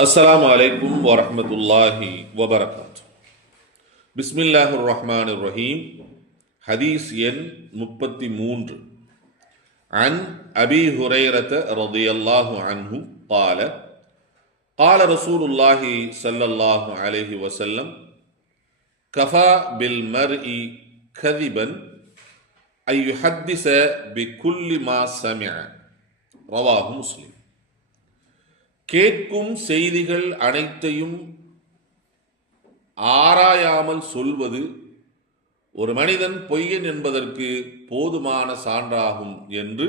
السلام عليكم ورحمة الله وبركاته بسم الله الرحمن الرحيم حديث ين مبتي மூன்று عن أبي هريرة رضي الله عنه قال قال رسول الله صلى الله عليه وسلم كفى بالمرء كذبا أن يحدث بكل ما سمع رواه مسلم கேட்கும் செய்திகள் அனைத்தையும் ஆராயாமல் சொல்வது ஒரு மனிதன் பொய்யன் என்பதற்கு போதுமான சான்றாகும் என்று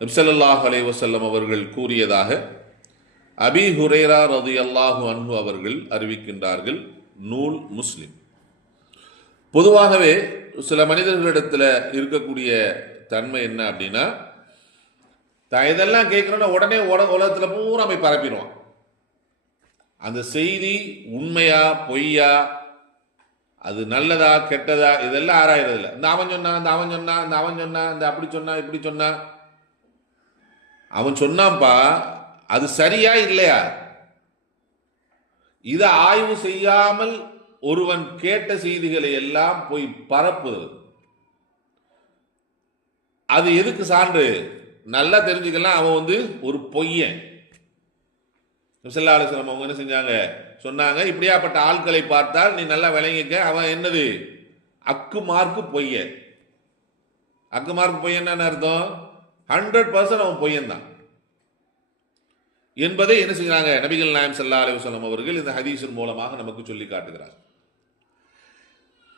நபிசல்லாஹ் அலைவசல்லம் அவர்கள் கூறியதாக அபி ஹுரேரா ரது அல்லாஹு அன்பு அவர்கள் அறிவிக்கின்றார்கள் நூல் முஸ்லிம். பொதுவாகவே சில மனிதர்களிடத்தில் இருக்கக்கூடிய தன்மை என்ன அப்படின்னா தான் இதெல்லாம் கேட்குறோன்னா உடனே உல உலகத்தில் பூரா போய் பரப்பிடுவான். அந்த செய்தி உண்மையா பொய்யா அது நல்லதா கெட்டதா இதெல்லாம் ஆராயறது இல்லை இந்த அவன் சொன்னான் இந்த அவன் சொன்னான் இந்த அவன் சொன்னான் இந்த அப்படி சொன்னான் இப்படி சொன்னான். அவன் சொன்னான்ப்பா அது சரியா இல்லையா? இதை ஆய்வு செய்யாமல் ஒருவன் கேட்ட செய்திகளை எல்லாம் போய் பரப்புது அது எதுக்கு சான்று? நல்லா தெரிஞ்சுக்கலாம் அவன் வந்து ஒரு பொய்யன். செல்லாலோசனம் அவங்க என்ன செஞ்சாங்க? சொன்னாங்க இப்படியாப்பட்ட ஆட்களை பார்த்தால் நீ நல்லா விளங்கிக்க. அவன் என்னது? அக்கு மார்க்கு பொய்யன். அக்கு மார்க்கு பொய்யன் அர்த்தம்? ஹண்ட்ரட் பர்சன்ட் அவன் பொய்யன் தான். என்பதை என்ன செய்கிறாங்க? நபிகள் நாயம் சல்லா அலுவலம் அவர்கள் இந்த ஹதீஸின் மூலமாக நமக்கு சொல்லி காட்டுகிறார்.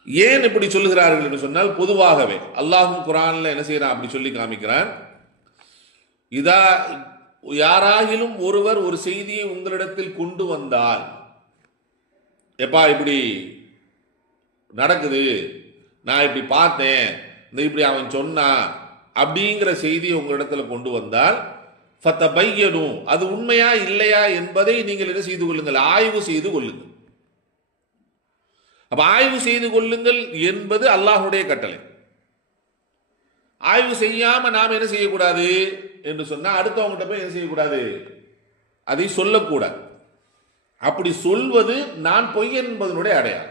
ஏன் இப்படி சொல்லுகிறார்கள் என்று சொன்னால் பொதுவாகவே அல்லாஹும் குரான்ல என்ன செய்கிறான்? அப்படி சொல்லி காமிக்கிறான். இதா யாராகிலும் ஒருவர் ஒரு செய்தியை உங்களிடத்தில் கொண்டு வந்தால் எப்பா இப்படி நடக்குது நான் இப்படி பார்த்தேன் இந்த இப்படி அவன் சொன்னான் அப்படிங்கிற செய்தியை உங்களிடத்துல கொண்டு வந்தால் ஃபத்த பையனும் அது உண்மையா இல்லையா என்பதை நீங்கள் என்ன செய்து கொள்ளுங்கள் ஆய்வு செய்து கொள்ளுங்கள். அப்ப ஆய்வு செய்து கொள்ளுங்கள் என்பது அல்லாஹுடைய கட்டளை. ஆய்வு செய்யாம நாம் என்ன செய்யக்கூடாது? என்று சொன்னால் அடுத்தவங்ககிட்ட போய் என்ன செய்யக்கூடாது? அதை சொல்லக்கூடாது. அப்படி சொல்வது நான் பொய் என்பதனுடைய அடையாளம்.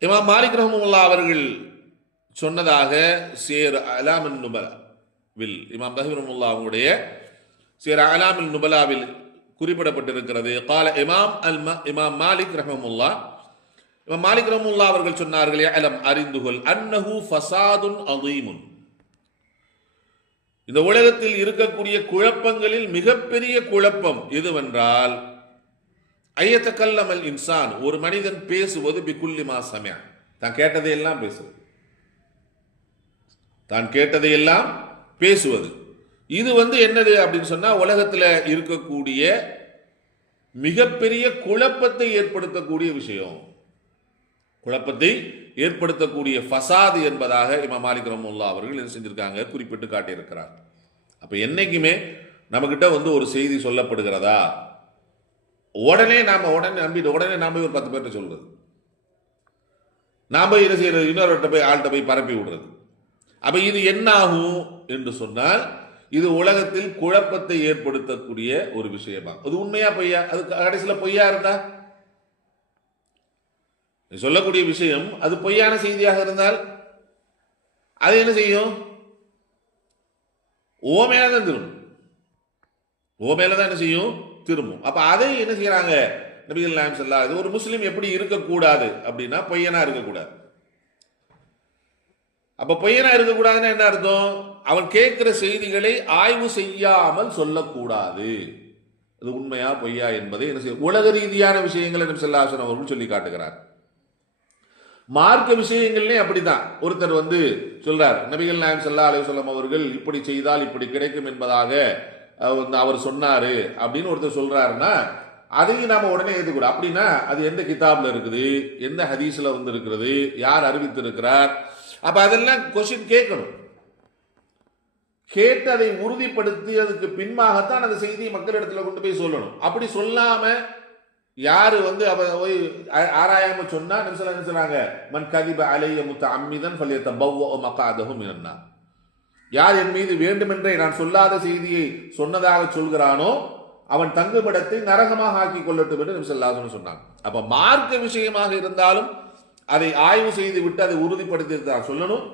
இமாம் மாலிக் ரஹமுல்லா அவர்கள் சொன்னதாக சேர் அலாமின் நுபலாவில் இமாம் ரஹிமுல்லா அவங்களுடைய சேர் அலாமின் நுபலாவில் குறிப்பிடப்பட்டிருக்கிறது. கால இமாம் அல் இமாம் மாலிக் ரஹமுல்லா இமாம் மாலிக் ரமுல்லா அவர்கள் சொன்னார்கள் அலம் அறிந்துகொள் அன்னஹு ஃபசாதுன் அதீமுன் இந்த உலகத்தில் இருக்கக்கூடிய குழப்பங்களில் மிகப்பெரிய குழப்பம் எதுவென்றால் ஐயத்தக்கல்லமல் இன்சான். ஒரு மனிதன் பேசுவது பிகுல்லிமா சமயா தான் கேட்டதையெல்லாம் பேசுவது. தான் கேட்டதையெல்லாம் பேசுவது. இது வந்து என்னது அப்படின்னு சொன்னால் உலகத்தில் இருக்கக்கூடிய மிகப்பெரிய குழப்பத்தை ஏற்படுத்தக்கூடிய விஷயம். குழப்பத்தை ஏற்படுத்தக்கூடிய ஃபசாது என்பதாக இமாம் மாலிக் ரமுல்லா அவர்கள் என்ன செஞ்சிருக்காங்க? குறிப்பிட்டு காட்டியிருக்கிறார். அப்போ என்னைக்குமே நம்மக்கிட்ட வந்து ஒரு செய்தி சொல்லப்படுகிறதா? உடனே நாம் உடனே நம்பிட்டு உடனே நாம் போய் ஒரு பத்து பேர்கிட்ட சொல்கிறது நாம் போய் என்ன செய்யறது? இன்னொருட்ட போய் ஆள்கிட்ட போய் பரப்பி விடுறது. அப்போ இது என்ன ஆகும் என்று சொன்னால் இது உலகத்தில் குழப்பத்தை ஏற்படுத்தக்கூடிய ஒரு விஷயமா? அது உண்மையா பொய்யா? அது கடைசியில் பொய்யா இருந்தா? சொல்லக்கூடிய விஷயம் அது பொய்யான செய்தியாக இருந்தால் அது என்ன செய்யும்? ஓ தான் திரும்பும். ஓ தான் என்ன செய்யும்? திரும்பும். அப்ப அதை என்ன செய்யறாங்க? நபிகள் நாயம் சொல்லா இது ஒரு முஸ்லீம் எப்படி இருக்கக்கூடாது அப்படின்னா பொய்யனா இருக்கக்கூடாது. அப்ப பொய்யனா இருக்கக்கூடாதுன்னா என்ன அர்த்தம்? அவன் கேட்கிற செய்திகளை ஆய்வு செய்யாமல் சொல்லக்கூடாது. அது உண்மையா பொய்யா என்பதை என்ன செய்ய உலக ரீதியான விஷயங்களை நபி செல்லாசன் அவர்கள் சொல்லி காட்டுகிறார் மார்க்க விஷயங்கள்லேயும் அப்படிதான். ஒருத்தர் வந்து சொல்றார் நபிகள் நாயம் சல்லா அலுவலம் அவர்கள் இப்படி செய்தால் இப்படி கிடைக்கும் என்பதாக அவர் சொன்னாரு. அப்படின்னு ஒருத்தர் சொல்றாருன்னா அதையும் நாம உடனே ஏற்றுக்கூட அப்படின்னா அது எந்த கிதாப்ல இருக்குது? எந்த ஹதீஸ்ல வந்து இருக்கிறது யார் அறிவித்திருக்கிறார்? அப்ப அதெல்லாம் கொஸ்டின் கேட்கணும். கேட்டு அதை உறுதிப்படுத்தியதுக்கு பின்பாகத்தான் அந்த செய்தியை மக்களிடத்துல கொண்டு போய் சொல்லணும். அப்படி சொல்லாம யாரு வந்து அவ போய் ஆராயாம சொன்னா நிமிஷம் என்ன சொன்னாங்க மன் கதிப அலைய முத்த அம்மிதன் பள்ளியத்த பவ்வோ மக்காதகும் என்ன யார் என் மீது வேண்டுமென்றே நான் சொல்லாத செய்தியை சொன்னதாக சொல்கிறானோ அவன் தங்குமிடத்தை நரகமாக ஆக்கி கொள்ளட்டும் என்று நபி சொன்னான் சொன்னாங்க. அப்ப மார்க்க விஷயமாக இருந்தாலும் அதை ஆய்வு செய்து விட்டு அதை உறுதிப்படுத்தி தான் சொல்லணும்.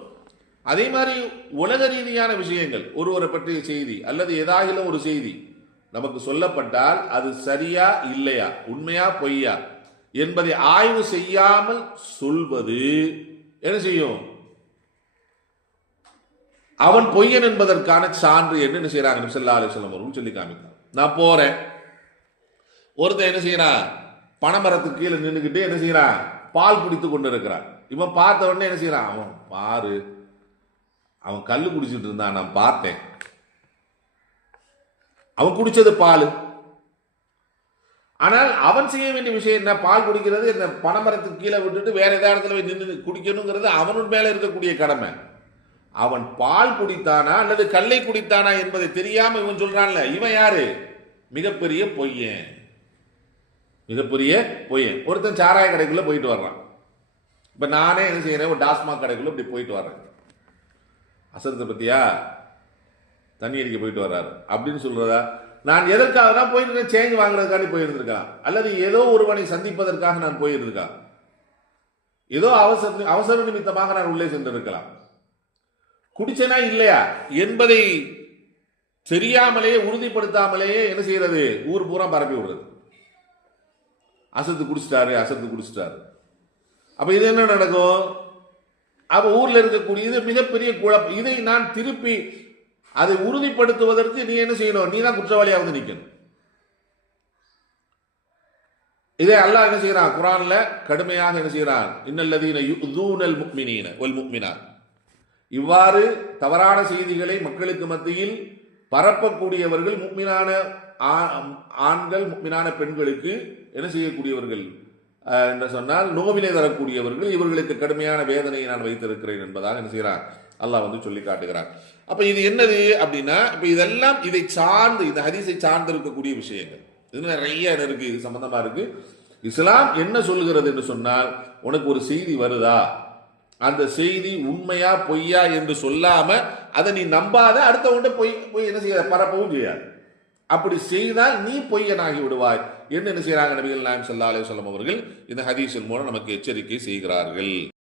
அதே மாதிரி உலக ரீதியான விஷயங்கள் ஒருவரை பற்றிய செய்தி அல்லது ஏதாகிலும் ஒரு செய்தி நமக்கு சொல்லப்பட்டால் அது சரியா இல்லையா? உண்மையா பொய்யா? என்பதை ஆய்வு செய்யாமல் சொல்வது என்ன செய்யும்? அவன் பொய்யன் என்பதற்கான சான்று என்று என்ன செய்யறாங்க நபி ஸல்லல்லாஹு அலைஹி அவர்கள் சொல்லி காமிக்கிறான் நான் போறேன். ஒருத்தன் என்ன செய்யறான் பனைமரத்துக்கு கீழே நின்றுக்கிட்டு என்ன செய்யறான் பால் குடித்து கொண்டு இருக்கிறான் இவன் பார்த்த உடனே என்ன செய்யறான் அவன் பாரு அவன் கல் குடிச்சிட்டு இருந்தான். நான் பார்த்தேன். அவன் குடிச்சது பால். ஆனால் அவன் செய்ய வேண்டிய விஷயம் என்ன? பால் குடிக்கிறது இந்த பனைமரத்துக்கு கீழே விட்டுட்டு வேற எதாவது இடத்துல போய் நின்று குடிக்கணுங்கிறது அவனுடைய மேலே இருக்கக்கூடிய கடமை. அவன் பால் குடித்தானா அல்லது கல்லை குடித்தானா என்பதை தெரியாம இவன் சொல்றான்ல. இவன் யாரு? மிகப்பெரிய பொய்யன். மிகப்பெரிய பொய்யன். ஒருத்தன் சாராய கடைக்குள்ள போயிட்டு வர்றான். இப்ப நானே என்ன செய்யறேன்? ஒரு டாஸ்மாக் கடைக்குள்ள இப்படி போயிட்டு வர்றேன். அசரத்தை பத்தியா? தண்ணி அடிக்க போயிட்டு வர்றாரு. அப்படின்னு சொல்றதா? நான் எதற்காக? தான் போயிருக்கேன் சேஞ்ச் வாங்குறதுக்காண்டி போயிருந்திருக்கலாம் அல்லது ஏதோ ஒருவனை சந்திப்பதற்காக நான் போயிருந்திருக்கலாம் ஏதோ அவசர அவசர நிமித்தமாக நான் உள்ளே சென்றிருக்கலாம். குடிச்சனா இல்லையா? என்பதை தெரியாமலேயே உறுதிப்படுத்தாமலேயே என்ன செய்யறது? ஊர் பூரா பரப்பி விடுறது. அசத்து குடிச்சிட்டாரு அசத்து குடிச்சிட்டாரு. அப்ப இது என்ன நடக்கும்? அப்ப ஊர்ல இருக்கக்கூடிய இது மிகப்பெரிய குழப்பம். இதை நான் திருப்பி அதை உறுதிப்படுத்துவதற்கு நீ என்ன செய்யணும்? நீ தான் குற்றவாளியாக வந்து நிற்கணும் இதை அல்லாஹ் என்ன செய்யறான் குரான்ல கடுமையாக என்ன செய்யறான் இன்னல்லதீன முக்மினீன ஒல் முக்மினார் இவ்வாறு தவறான செய்திகளை மக்களுக்கு மத்தியில் பரப்பக்கூடியவர்கள் முக்மினான ஆ- ஆண்கள் முக்மினான பெண்களுக்கு என்ன செய்யக்கூடியவர்கள்? என்று சொன்னால் நோவிலை தரக்கூடியவர்கள் இவர்களுக்கு கடுமையான வேதனையை நான் வைத்திருக்கிறேன் என்பதாக என்ன செய்கிறார் அல்லாஹ் வந்து சொல்லி காட்டுகிறார் அப்போ இது என்னது அப்படின்னா இப்போ இதெல்லாம் இதை சார்ந்து இந்த ஹதீஸை சார்ந்து இருக்கக்கூடிய விஷயங்கள். இது நிறைய இருக்கு இது சம்மந்தமாக இருக்கு. இஸ்லாம் என்ன சொல்கிறது என்று சொன்னால் உனக்கு ஒரு செய்தி வருதா? அந்த செய்தி உண்மையா பொய்யா என்று சொல்லாம அதை நீ நம்பாத அடுத்தவங்க பொய் பொய் என்ன செய்ய பரப்பவும் செய்யாது. அப்படி செய்தால் நீ பொய்யனாகி விடுவாய். என்று என்ன செய்யறாங்க நபிகள் நாயம் சல்லா அலுவலம் அவர்கள்? இந்த ஹதீஸின் மூலம் நமக்கு எச்சரிக்கை செய்கிறார்கள்.